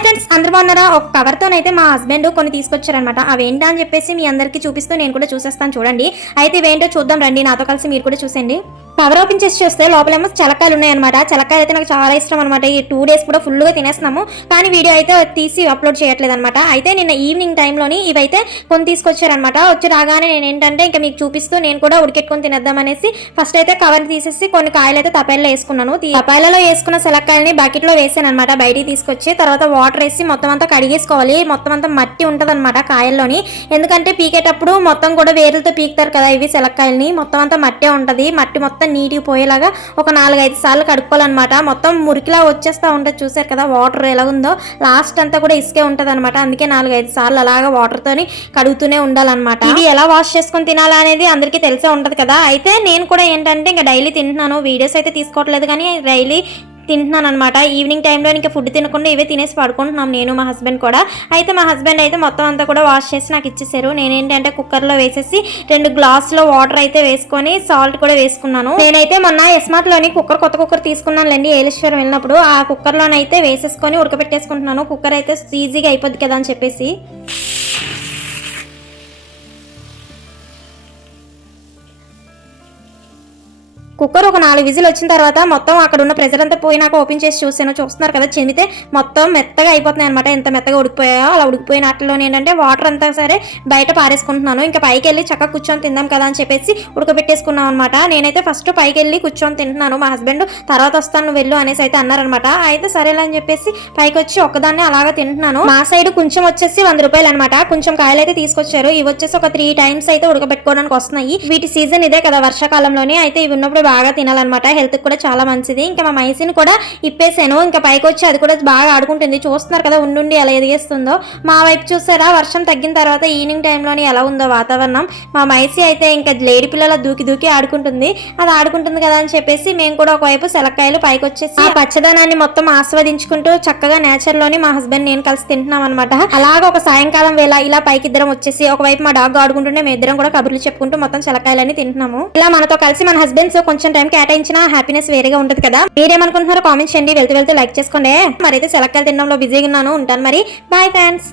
Hi friends, అందరూ బాగున్నారా? ఒక కవర్తోనైతే మా హస్బెండ్ కొన్ని తీసుకొచ్చారనమాట. అవేంటా అని చెప్పేసి మీ అందరికీ చూపిస్తూ నేను కూడా చూసేస్తాను చూడండి. అయితే ఇవేంటో చూద్దాం రండి, నాతో కలిసి మీరు కూడా చూసేయండి. కవర్ ఓపెన్ చేసి చూస్తే లోపలేమో చలకాయలు ఉన్నాయన్నమాట. చలకాయలు అయితే నాకు చాలా ఇష్టం అనమాట. ఈ 2 days కూడా ఫుల్గా తినేస్తున్నాము, కానీ వీడియో అయితే తీసి అప్లోడ్ చేయట్లేదు అనమాట. అయితే నిన్న ఈవినింగ్ టైంలోని ఇవైతే కొన్ని తీసుకొచ్చారనమాట. వచ్చి రాగానే నేను ఏంటంటే ఇంకా మీకు చూపిస్తూ నేను కూడా ఉడికెట్టుకొని తినేద్దామనేసి ఫస్ట్ అయితే కవర్ తీసేసి కొన్ని కాయలు అయితే తపాయిలో వేసుకున్నాను. తపాయిలలో వేసుకున్న చలకాయలని బకెట్లో వేసాను అనమాట. బయటికి తీసుకొచ్చి తర్వాత వాటర్ వేసి మొత్తం అంతా కడిగేసుకోవాలి. మొత్తం అంతా మట్టి ఉంటుంది అనమాట కాయల్లోని. ఎందుకంటే పీకేటప్పుడు మొత్తం కూడా వేరులతో పీకుతారు కదా ఇవి చలకాయలని. మొత్తం అంతా మట్టే ఉంటుంది. మట్టి మొత్తం నీటికి పోయేలాగా ఒక 4-5 సార్లు కడుక్కోవాలన్నమాట. మొత్తం మురికిలా వచ్చేస్తూ ఉంటుంది, చూసారు కదా వాటర్ ఎలా ఉందో. లాస్ట్ అంతా కూడా ఇసుకే ఉంటుంది అనమాట. అందుకే 4-5 సార్లు అలాగా వాటర్ తోని కడుగుతూనే ఉండాలన్నమాట. ఇవి ఎలా వాష్ చేసుకొని తినాలా అనేది అందరికీ తెలిసే ఉంటది కదా. అయితే నేను కూడా ఏంటంటే ఇంకా డైలీ తింటున్నాను. వీడియోస్ అయితే తీసుకోవట్లేదు కానీ డైలీ తింటున్నాను అనమాట. ఈవినింగ్ టైంలో ఇంకా ఫుడ్ తినకుండా ఇవే తినేసి పడుకుంటున్నాం నేను మా హస్బెండ్ కూడా. అయితే మా హస్బెండ్ అయితే మొత్తం అంతా కూడా వాష్ చేసి నాకు ఇచ్చేసారు. నేనేంటంటే కుక్కర్లో వేసేసి 2 గ్లాసులో వాటర్ అయితే వేసుకొని సాల్ట్ కూడా వేసుకున్నాను. నేనైతే మొన్న ఎస్మార్ట్లోని కొత్త కుక్కర్ తీసుకున్నానులేండి ఏలేశ్వరం వెళ్ళినప్పుడు. ఆ కుక్కర్లోనైతే వేసేసుకొని ఉడకబెట్టేసుకుంటున్నాను. కుక్కర్ అయితే ఈజీగా అయిపోద్ది కదా అని చెప్పేసి. కుక్కర్ ఒక 4 విజిల్ వచ్చిన తర్వాత మొత్తం అక్కడ ఉన్న ప్రెజర్ అంతా పోయి నాకు ఓపెన్ చేసి చూస్తున్నారు కదా, చెమితే మొత్తం మెత్తగా అయిపోతున్నాయి అనమాట. ఎంత మెత్తగా ఉడికిపోయాయో అలా ఉడికిపోయిన వాటిలోనే ఏంటంటే వాటర్ అంతా సరే బయట పారేసుకుంటున్నాను. ఇంకా పైకి వెళ్ళి చక్కగా కూర్చొని తిందాం కదా అని చెప్పేసి ఉడకబెట్టేసుకున్నాం అనమాట. నేనైతే ఫస్ట్ పైకి వెళ్ళి కూర్చొని తింటున్నాను. మా హస్బెండ్ తర్వాత వస్తాను వెళ్ళు అనేసి అయితే అన్నారనమాట. అయితే సరేలే అని చెప్పేసి పైకి వచ్చి ఒక్కదాన్ని అలాగా తింటున్నాను. మా సైడ్ కొంచెం వచ్చేసి 100 రూపాయలు అనమాట. కొంచెం కాయలు అయితే తీసుకొచ్చారు. ఇవి వచ్చేసి ఒక 3 times అయితే ఉడకబెట్టుకోవడానికి వస్తున్నాయి. వీటి సీజన్ ఇదే కదా వర్షాకాలంలోనే. అయితే ఇవి ఉన్నప్పుడు బాగా తినాలన్నమాట. హెల్త్ కూడా చాలా మంచిది. ఇంకా మా మైసిని కూడా ఇప్పేసాను. ఇంకా పైకి వచ్చి అది కూడా బాగా ఆడుకుంటుంది. చూస్తున్నారు కదా ఉండి ఎలా ఎదిగేస్తుందో. మా వైపు చూసారా వర్షం తగ్గిన తర్వాత ఈవినింగ్ టైంలోని ఎలా ఉందో వాతావరణం. మా మైసి అయితే ఇంకా లేడి పిల్లల దూకి ఆడుకుంటుంది. అది ఆడుకుంటుంది కదా అని చెప్పేసి మేము కూడా ఒకవైపు సెలక్కాయలు పైకి వచ్చేసి ఆ పచ్చదనాన్ని మొత్తం ఆస్వాదించుకుంటూ చక్కగా నేచర్ లోని మా హస్బెండ్ నేను కలిసి తింటున్నాం అనమాట. అలాగే ఒక సాయంకాలం వేళ ఇలా పైకి ఇద్దరం వచ్చేసి ఒకవైపు మా డాగ్ ఆడుకుంటుంటే మేము ఇద్దరం కూడా కబుర్లు చెప్పుకుంటూ మొత్తం సెలక్కాయలని తింటున్నాము. ఇలా మనతో కలిసి మన హస్బెండ్స్ కొంచెం టైం కేటాయించిన హ్యాపీనెస్ వేరేగా ఉంటుంది కదా. మీరేమనుకుంటున్నారో కామెంట్ చేయండి. వెళ్తూ లైక్ చేసుకోండి. మరైతే సెలక్కాయలు తినడంలో బిజీగా ఉన్నాను. ఉంటాను మరి. Bye friends.